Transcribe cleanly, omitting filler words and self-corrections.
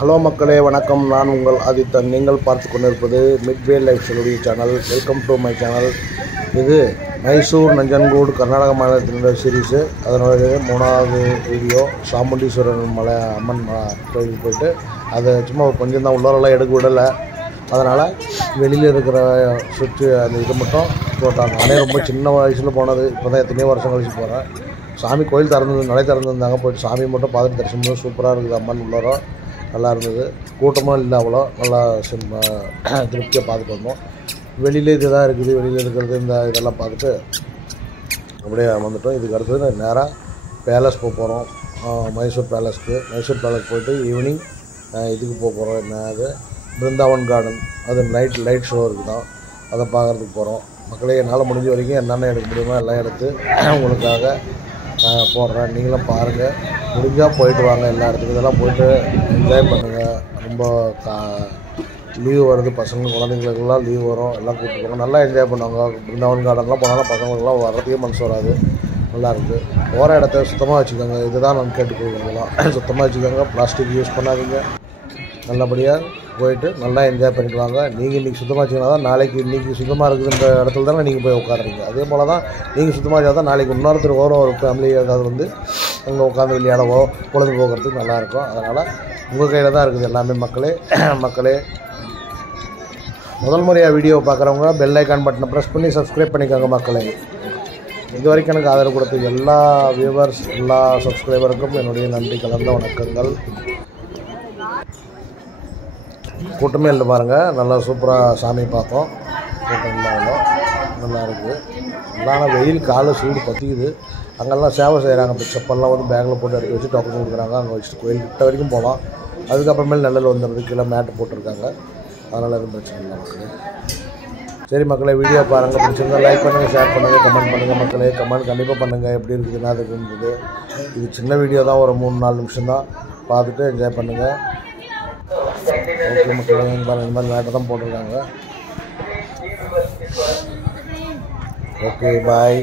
Hello மக்களே வணக்கம். நான் உங்கள் ஆதித்தன். நீங்கள் பார்த்து கொண்டிருப்பது Midway life style channel. Welcome to my channel. இது மைசூர் நஞ்சன்கூடு கர்நாடக மாநிலத்தினுடைய சீரீஸு. அதனுடைய 3வது வீடியோ. சாமுண்டீஸ்வரன் மலை அம்மன் கோயிலுக்கு போயிட்டு அதை சும்மா கொஞ்சம் தான் உள்ளரெல்லாம் எடுக்க விடலை. அதனால் வெளியில் இருக்கிற சுற்றி அந்த இது மட்டும் போட்டாங்க. நானே ரொம்ப சின்ன வயசில் போனது. இப்போ தான் எத்தனையோ வருஷம் கழிச்சு போகிறேன். சாமி கோயில் நடை திறந்துருந்தாங்க. போய்ட்டு சாமி மட்டும் பார்த்துட்டு தரிசனம் பண்ணி சூப்பராக இருக்குது. அம்மன் உள்ளரம் நல்லா இருந்தது. கூட்டமும் இல்லை, அவ்வளோ நல்லா திருப்தியாக பார்த்துட்டு வந்தோம். வெளியில் இது தான் இருக்குது. வெளியில் இருக்கிறது இதெல்லாம் பார்த்துட்டு அப்படியே வந்துட்டோம். இதுக்கு அடுத்தது நேராக பேலஸ் போக போகிறோம். மைசூர் பேலஸ் போயிட்டு ஈவினிங் இதுக்கு போக போகிறோம். என்ன அது பிருந்தாவன் கார்டன். அது லைட் ஷோ இருக்குது தான், அதை பார்க்குறதுக்கு போகிறோம். மக்களே, என்னால் முடிஞ்ச வரைக்கும் என்னென்ன எடுக்க முடியுமோ எல்லாம் எடுத்து உங்களுக்காக போடுறேன். நீங்களும் பாருங்கள். முடிஞ்சால் போயிட்டு வாங்க. எல்லா இடத்துக்கு இதெல்லாம் போயிட்டு என்ஜாய் பண்ணுங்கள். ரொம்ப லீவு வருது, பசங்க குழந்தைங்களுக்கெல்லாம் லீவ் வரும். எல்லாம் கூப்பிட்டு போங்க, நல்லா என்ஜாய் பண்ணுவாங்க. பிருந்தாவன் கார்டன்லாம் போனாலும் பசங்களுக்கெல்லாம் வர்றதுக்கே மனசு வராது. நல்லா இருக்குது. போகிற இடத்த சுத்தமாக வச்சுக்கோங்க. இதுதான் நான் கேட்டுக்கொள்கிறோம். சுத்தமாக வச்சுக்கோங்க. பிளாஸ்டிக் யூஸ் பண்ணாதீங்க. நல்லபடியாக போயிட்டு நல்லா என்ஜாய் பண்ணிட்டு வாங்க. நீங்கள் இன்றைக்கி சுத்தமாக வச்சுக்கினா தான் நாளைக்கு இன்றைக்கி சுத்தமாக இருக்குதுன்ற இடத்துல தானே நீங்கள் போய் உட்காடுறீங்க. அதே போல் தான் நீங்கள் சுத்தமாக வச்சா தான் நாளைக்கு இன்னொருத்தர் ஒரு ஃபேமிலி ஏதாவது வந்து அங்கே உட்காந்து விளையாடவோ பொழுது போகிறதுக்கு நல்லாயிருக்கும். அதனால் உங்கள் கையில் தான் இருக்குது எல்லாமே. மக்களே முதல் முறையாக வீடியோவை பார்க்குறவங்க பெல் ஐக்கான் பட்டனை ப்ரெஸ் பண்ணி சப்ஸ்கிரைப் பண்ணிக்கோங்க. மக்களே, இது வரைக்கும் எனக்கு ஆதரவு கொடுத்த எல்லா வியூவர்ஸ், எல்லா சப்ஸ்கிரைபருக்கும் என்னுடைய நன்றி கலந்த வணக்கங்கள். கூட்டமே இல்லை பாருங்கள். நல்லா சூப்பராக சாமி பார்த்தோம். கூட்டம் இல்லாமல் நல்லா இருக்குது. நல்லா வெயில் காலை சூடு பற்றிக்குது. அங்கெல்லாம் சேவை செய்கிறாங்க. இப்போ செப்பல்லாம் வந்து பேக்கில் போட்டு எடுத்து வச்சு டோக்கன் கொடுக்குறாங்க. அங்கே வச்சுட்டு கோயில் கிட்ட வரைக்கும் போகலாம். அதுக்கப்புறமேல் நல்லல் வந்துடுறது. கீழே மேட்டு போட்டிருக்காங்க. அதனால் எதுவும் பிரச்சனை இல்லை மக்களே. சரி மக்களே, வீடியோ பாருங்கள். பிடிச்சிருந்தா லைக் பண்ணுங்கள், ஷேர் பண்ணுங்கள், கமெண்ட் பண்ணுங்கள். மக்களே, கமெண்ட் கண்டிப்பாக பண்ணுங்கள். எப்படி இருக்குது, என்ன இருக்குன்றது. இது சின்ன வீடியோ தான், ஒரு 3-4 நிமிஷம் தான். பார்த்துட்டு என்ஜாய் பண்ணுங்கள். ஓகே மக்களே, இந்த மாதிரி மேட்டை தான் போட்டிருக்காங்க. ஓகே, பாய்.